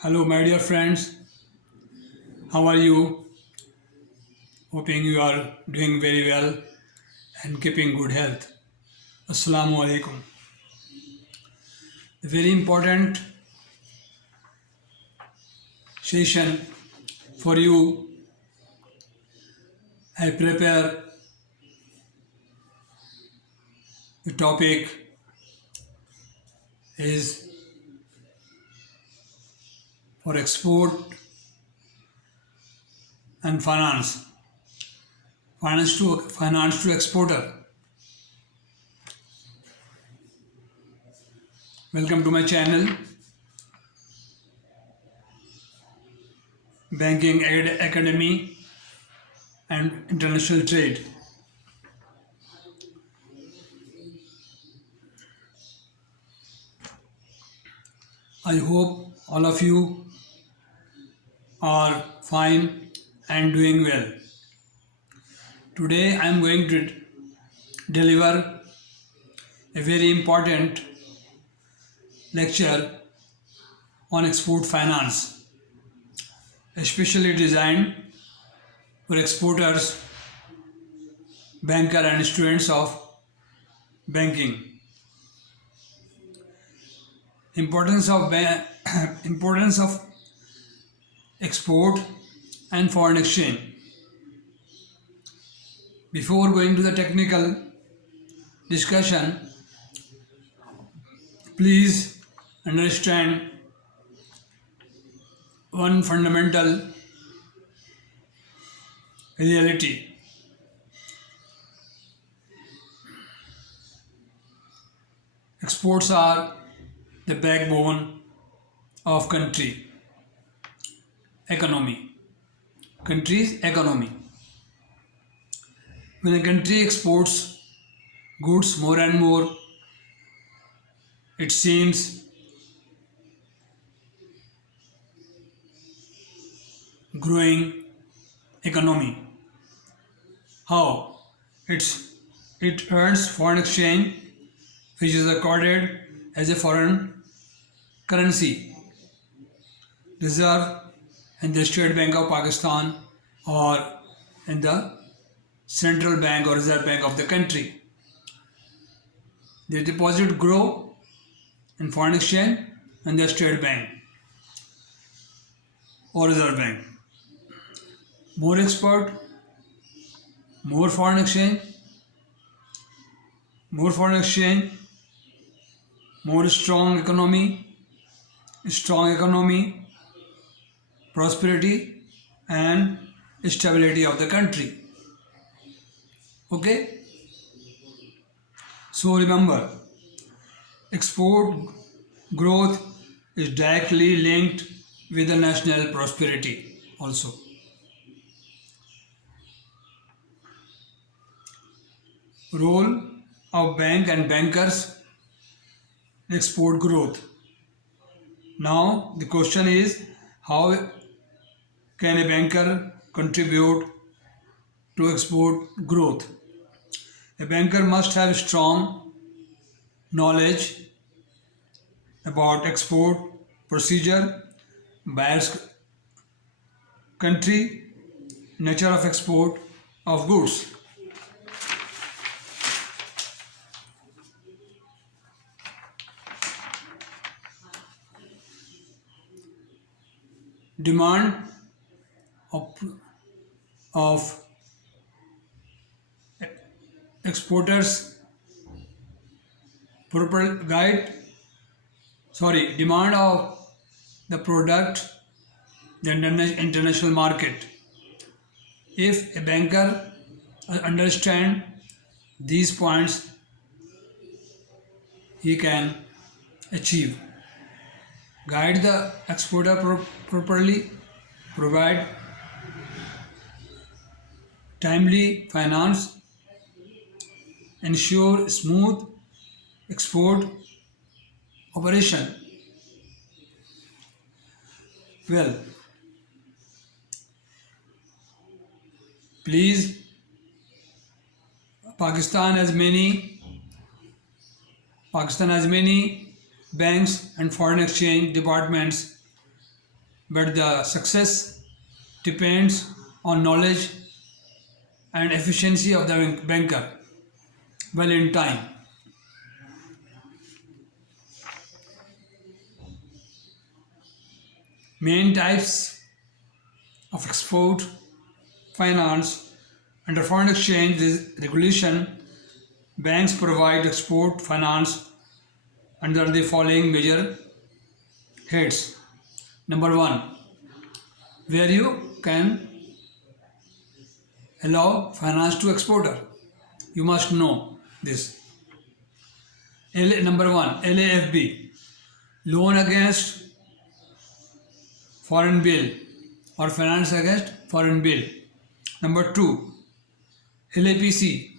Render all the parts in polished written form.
Hello, my dear friends. How are you? Hoping you are doing very well and keeping good health. Assalam-o-Alaikum. A very important session for you. I prepare the topic is for export and finance. Finance to exporter. Welcome to my channel, Banking Academy and International Trade. I hope all of you are fine and doing well. Today I am going to deliver a very important lecture on export finance, especially designed for exporters, banker and students of banking. Importance of importance of export and foreign exchange. Before going to the technical discussion, please understand one fundamental reality. Exports are the backbone of country's economy. When a country exports goods more and more, it seems growing economy. How? It earns foreign exchange, which is accorded as a foreign currency reserve in the State Bank of Pakistan or in the Central Bank or Reserve Bank of the country. The deposit grow in foreign exchange in the State Bank or Reserve Bank. More export, more foreign exchange, more strong economy, prosperity and stability of the country. Okay? So remember, export growth is directly linked with the national prosperity also. Role of bank and bankers in export growth. Now the question is, how can a banker contribute to export growth? A banker must have strong knowledge about export procedure, buyer's country, nature of export of goods. Demand of exporters demand of the product, the international market. If a banker understands these points, he can achieve. Guide the exporter properly, provide timely finance, ensure smooth export operation. Well, please, Pakistan has many banks and foreign exchange departments but the success depends on knowledge and efficiency of the banker. Well, in time. Main types of export finance under foreign exchange regulation, banks provide export finance under the following major heads. Number one, where you can allow finance to exporter. You must know this. Number one, LAFB, loan against foreign bill or finance against foreign bill. Number two, LAPC,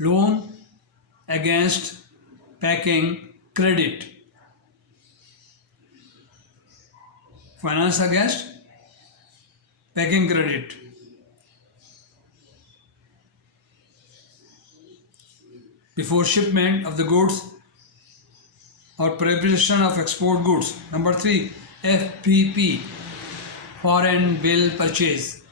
loan against packing credit. Finance against packing credit. Before shipment of the goods or preparation of export goods. Number three, FBP, foreign bill purchase.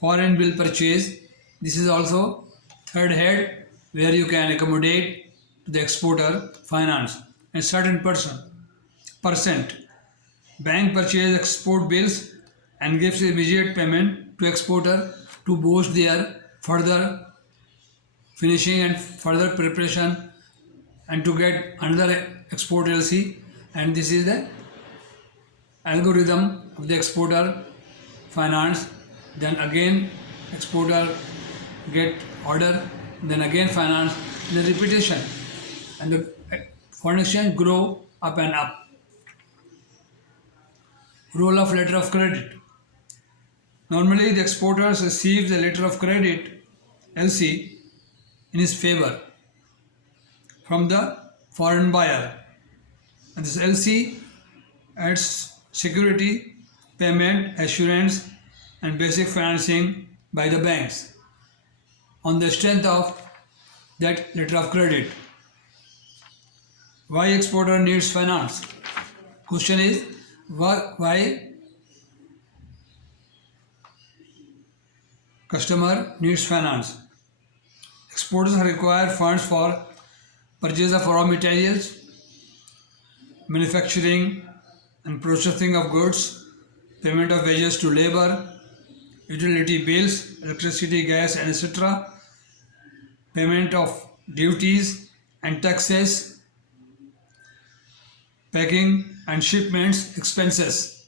Foreign bill purchase. This is also third head where you can accommodate to the exporter finance and certain percent. Bank purchase export bills and gives immediate payment to exporter to boost their further finishing and further preparation and to get another export LC, and this is the algorithm of the exporter finance. Then again exporter get order, then again finance, then repetition, and the foreign exchange grow up and up. Role of letter of credit. Normally the exporters receive the letter of credit LC in his favor from the foreign buyer, and this LC adds security, payment, assurance and basic financing by the banks on the strength of that letter of credit. Why exporter needs finance? Question is why customer needs finance. Exporters require funds for purchase of raw materials, manufacturing and processing of goods, payment of wages to labor, utility bills, electricity, gas, and etc., payment of duties and taxes, packing and shipments expenses.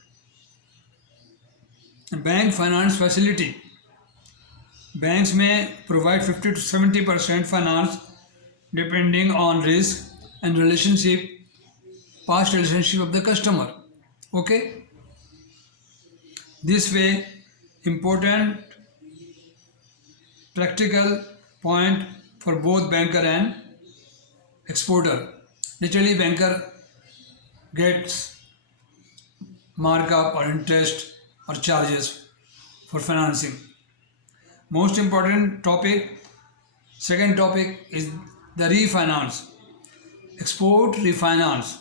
Bank finance facility. Banks may provide 50 to 70% finance depending on risk and past relationship of the customer. Okay? This way, important practical point for both banker and exporter. Naturally, banker gets markup or interest or charges for financing. Most important topic, second topic is the refinance, export refinance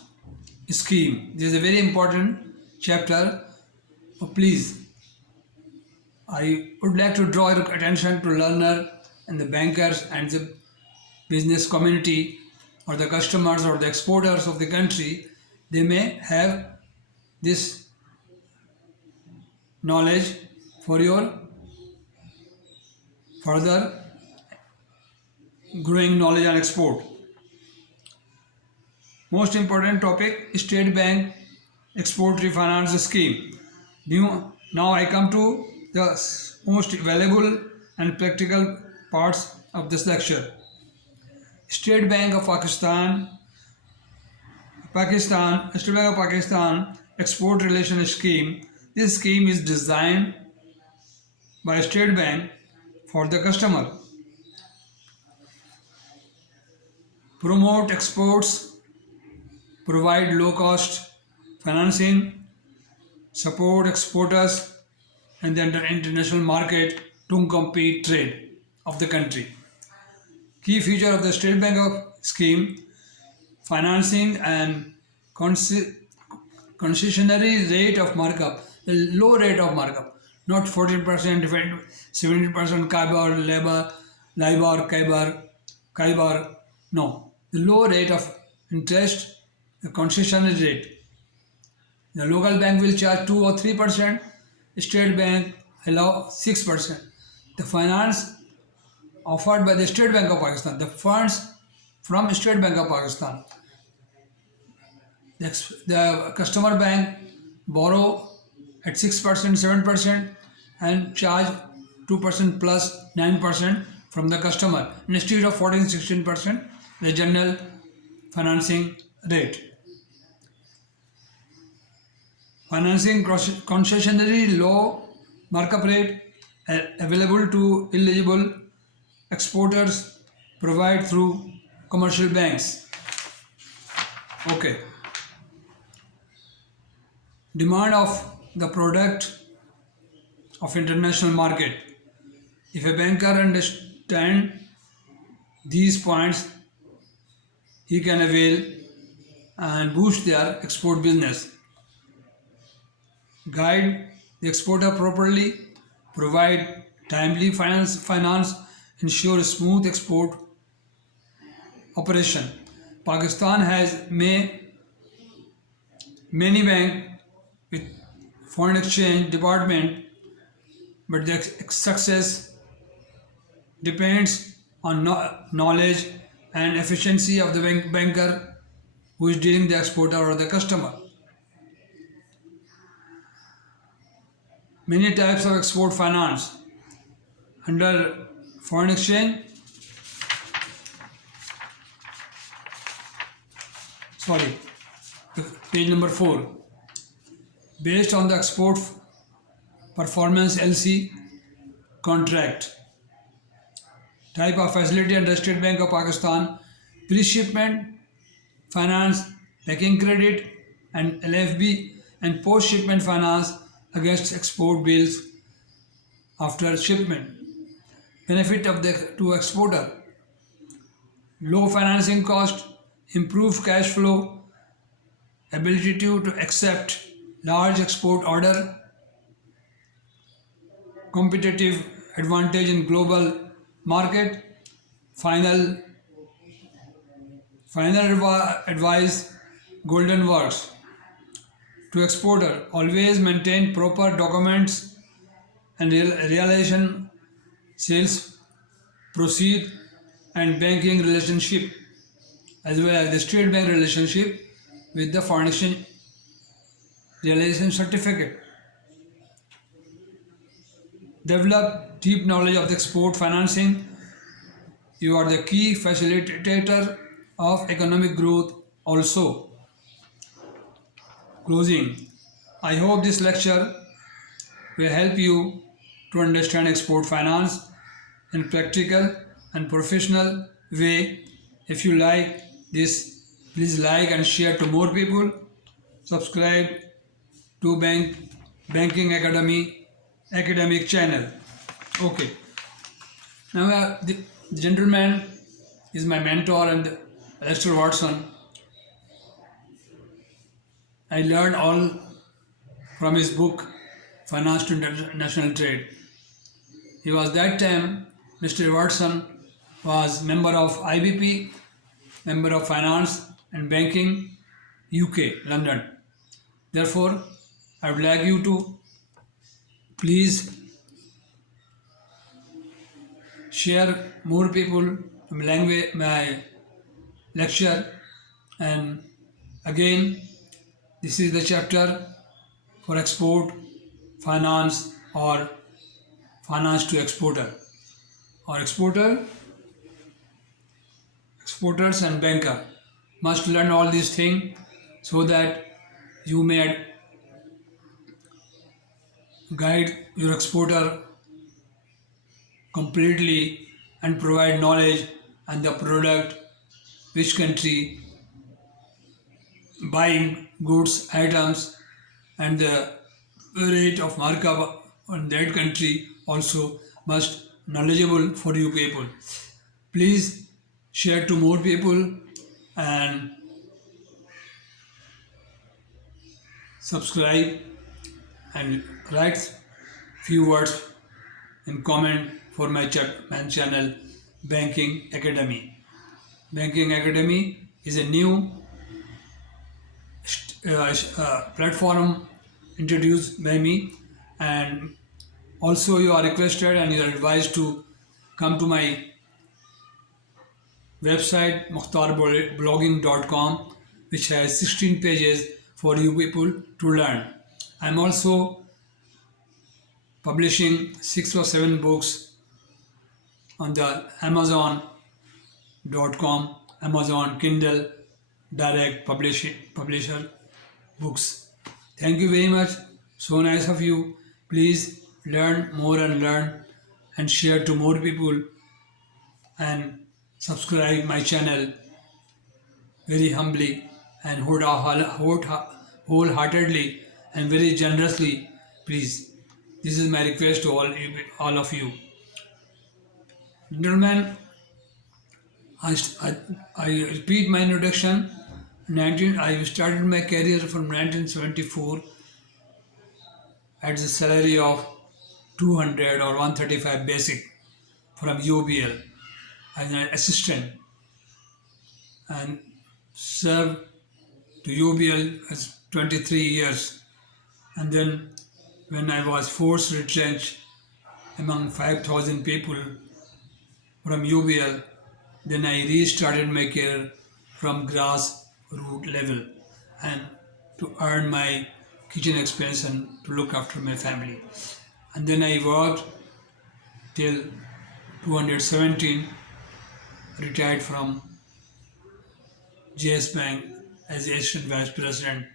scheme. This is a very important chapter. Please, I would like to draw your attention to learner and the bankers and the business community or the customers or the exporters of the country. They may have this knowledge for your further growing knowledge on export. Most important topic, State Bank Export Refinance Scheme. Now I come to the most valuable and practical parts of this lecture. State Bank of Pakistan State Bank of Pakistan Export Relation Scheme. This scheme is designed by State Bank for the customer. Promote exports, provide low-cost financing, support exporters and enter international market to compete trade of the country. Key feature of the State Bank of scheme: financing and concessionary rate of markup, the low rate of markup, not 14%, 17% KIBOR, LIBOR, KIBOR, no. The low rate of interest, the concessionary rate. The local bank will charge 2 or 3%, state bank allow 6%. The finance offered by the State Bank of Pakistan, the funds from State Bank of Pakistan, the customer bank borrow at 6%, 7% and charge 2% plus 9% from the customer instead of 14, 16% the general financing rate. Financing concessionary low markup rate available to eligible exporters provide through commercial banks. Okay. Demand of the product of international market. If a banker understands these points, he can avail and boost their export business. Guide the exporter properly, provide timely finance, ensure smooth export operation. Pakistan has many banks with foreign exchange department, but their success depends on knowledge and efficiency of the banker who is dealing the exporter or the customer. Many types of export finance under foreign exchange. Page number 4. Based on the export performance LC contract. Type of facility under State Bank of Pakistan, pre-shipment finance, packing credit and LFB, and post-shipment finance against export bills after shipment. Benefit of to exporter: low financing cost, improved cash flow, ability to accept large export order, competitive advantage in global market. Final advice, golden words to exporter: always maintain proper documents and realization, sales proceed and banking relationship, as well as the state bank relationship with the foreign exchange realization certificate. Develop deep knowledge of the export financing. You are the key facilitator of economic growth also. Closing. I hope this lecture will help you to understand export finance in practical and professional way. If you like this, please like and share to more people. Subscribe to Banking Academy academic channel. Okay. Now the gentleman is my mentor and Lester Watson. I learned all from his book Finance to International Trade. He was that time, Mr. Watson was member of IBP, member of Finance and Banking, UK, London. Therefore, I would like you to please share more people my lecture. And again, this is the chapter for export finance or finance to exporter, or exporters and banker must learn all these things so that you may guide your exporter completely and provide knowledge and the product, which country buying goods, items, and the rate of markup on that country also must knowledgeable for you people. Please share to more people and subscribe and write few words in comment for my channel Banking Academy. Banking Academy is a new platform introduced by me, and also you are requested and you are advised to come to my website mukhtarblogging.com, which has 16 pages for you people to learn. I'm also publishing 6 or 7 books on the Amazon.com, Amazon Kindle Direct Publisher books. Thank you very much. So nice of you. Please learn more and learn and share to more people and subscribe my channel very humbly and wholeheartedly and very generously. Please. This is my request to all of you. Gentlemen, I repeat my introduction. I started my career from 1974 at the salary of 200 or 135 basic from UBL as an assistant, and served to UBL as 23 years. And then when I was forced retrenched among 5,000 people from UBL, then I restarted my career from grassroots level and to earn my kitchen expense and to look after my family. And then I worked till 217, retired from JS Bank as Assistant Vice President.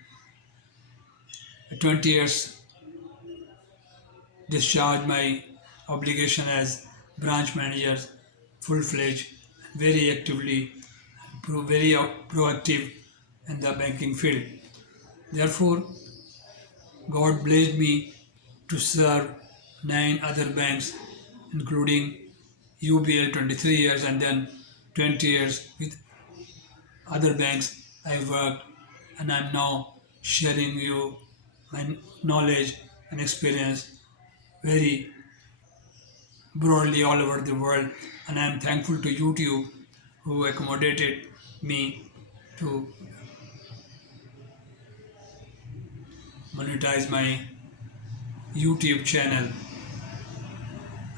20 years discharged my obligation as branch manager, full-fledged, very actively, very proactive in the banking field. Therefore, God blessed me to serve 9 other banks, including UBL 23 years and then 20 years with other banks I worked, and I'm now sharing you my knowledge and experience very broadly all over the world, and I'm thankful to YouTube who accommodated me to monetize my YouTube channel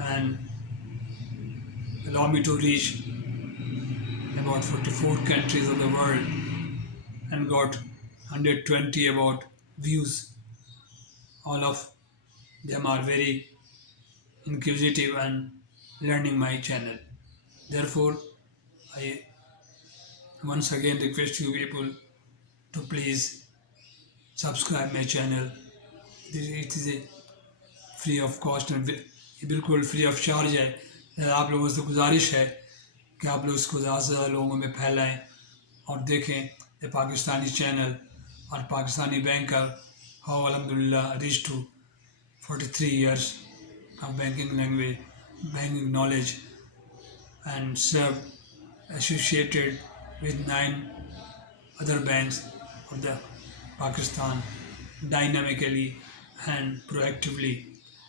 and allow me to reach about 44 countries of the world and got 120 about views. All of them are very inquisitive and learning my channel. Therefore, I once again request you people to please subscribe my channel. It is a free of cost and ये बिल्कुल free of charge है। आप लोगों से गुजारिश है कि आप लोग इसको ज़्यादा से ज़्यादा लोगों में फैलाएं और देखें ये पाकिस्तानी चैनल और पाकिस्तानी बैंकर हाउ अल्हम्दुलिल्लाह reach to 43 years of banking language, banking knowledge, and served associated with 9 other banks of the Pakistan dynamically and proactively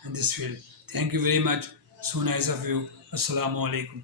in this field. Thank you very much. So nice of you. Assalam-o-Alaikum.